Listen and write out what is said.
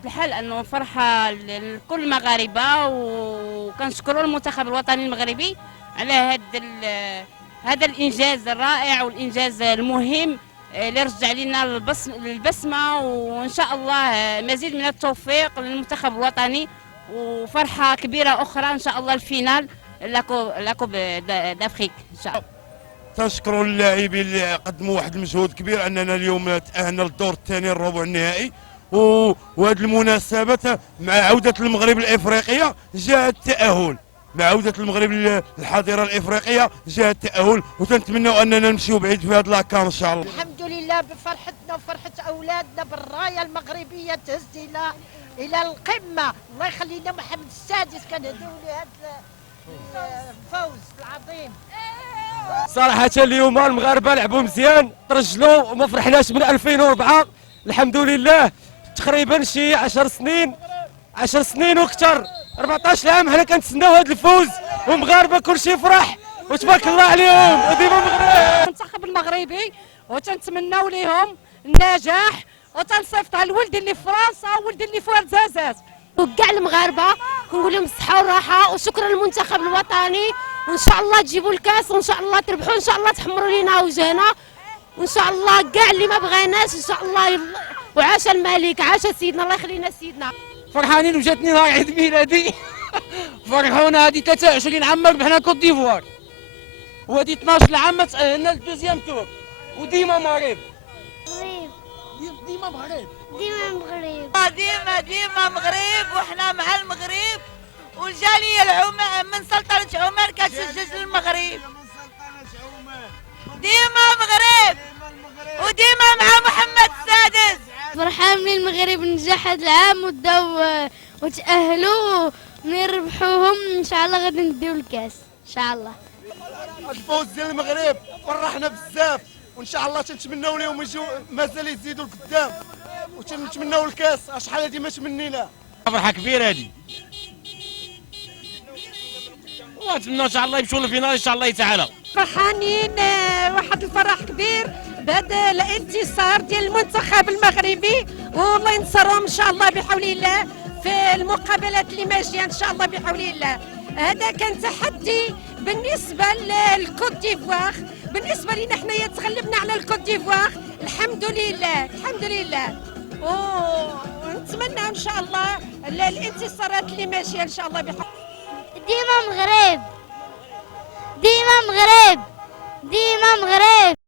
بطبيعه الحال انه فرحه لكل المغاربه، وكنشكروا المنتخب الوطني المغربي على هذا الانجاز الرائع والانجاز المهم اللي رجع لنا البسمه، وان شاء الله مزيد من التوفيق للمنتخب الوطني، وفرحه كبيره اخرى ان شاء الله الفينال لاكوب دافريك ان شاء الله. تنشكروا اللاعبين اللي قدموا واحد المجهود كبير اننا اليوم تاهلنا للدور الثاني الربع النهائي، وهذه المناسبه مع عوده المغرب الافريقيه جاء التاهل، مع عوده المغرب الحاضره الافريقيه جاء التاهل، وتنتمنوا اننا نمشيو بعيد في هذا لاكار ان شاء الله. الحمد لله بفرحتنا وفرحه اولادنا بالرايه المغربيه تهز الى القمه. الله يخلي لنا محمد السادس كان هداو لهذا الفوز العظيم. صراحة اليوم المغاربة لعبوا مزيان، ترجلوا وما فرحناش من 2004 الحمد لله. تقريبا شي 10 سنين وكثر، 14 عام حنا كنتسناو هذا الفوز، ومغاربة كلشي فرح وتبارك الله عليهم وديما المغرب. المنتخب المغربي وتنتمناو لهم النجاح، وتنصيفطها لولدي اللي في فرنسا وولدي اللي في الجزائر وكاع المغاربه كنقول لهم الصحه والراحه، وشكرا للمنتخب الوطني، وان شاء الله تجيبوا الكاس، وان شاء الله تربحوا، ان شاء الله تحمروا لينا وجهنا، وان شاء الله كاع اللي ما بغيناش ان شاء الله وعاش الملك، عاش سيدنا، الله يخلينا سيدنا. فرحانين وجاتني نهار عيد ميلادي فرحونا. هذه 23 عام ربحنا كوت ديفوار، وهذه 12 عام تأهلنا للدوزيام تور، وديما مغرب ديما مغرب ديما مغرب، وحنا مع المغرب، والجاليه العمان من سلطنه عمان كتشجج المغرب. ديما مغرب وديما مع محمد السادس. فرحان من المغرب نجح هذا العام وتأهلوا ونربحوهم ان شاء الله، غادي نديو الكاس ان شاء الله. الفوز ديال المغرب فرحنا بزاف، وان شاء الله تنتمناو لهم يجيو مازال يزيدوا لقدام، وتنتمناو الكاس شحال هادي ما تمنينا. فرحة كبيرة هذه، ونتمنوا ان شاء الله يمشوا للفينال ان شاء الله تعالى. فرحانين واحد الفرح كبير بهذا الانتصار ديال المنتخب المغربي، والله ينصرهم ان شاء الله بحول الله في المقابلات اللي ماشيه ان شاء الله بحول الله. هذا كان تحدي بالنسبه للكوت ديفوار، بالنسبه لنا حنايا تغلبنا على الكوت ديفوار الحمد لله الحمد لله، ونتمنى ان شاء الله الانتصارات اللي ماشيه ان شاء الله بحول. ديما مغرب ديما مغرب ديما مغرب.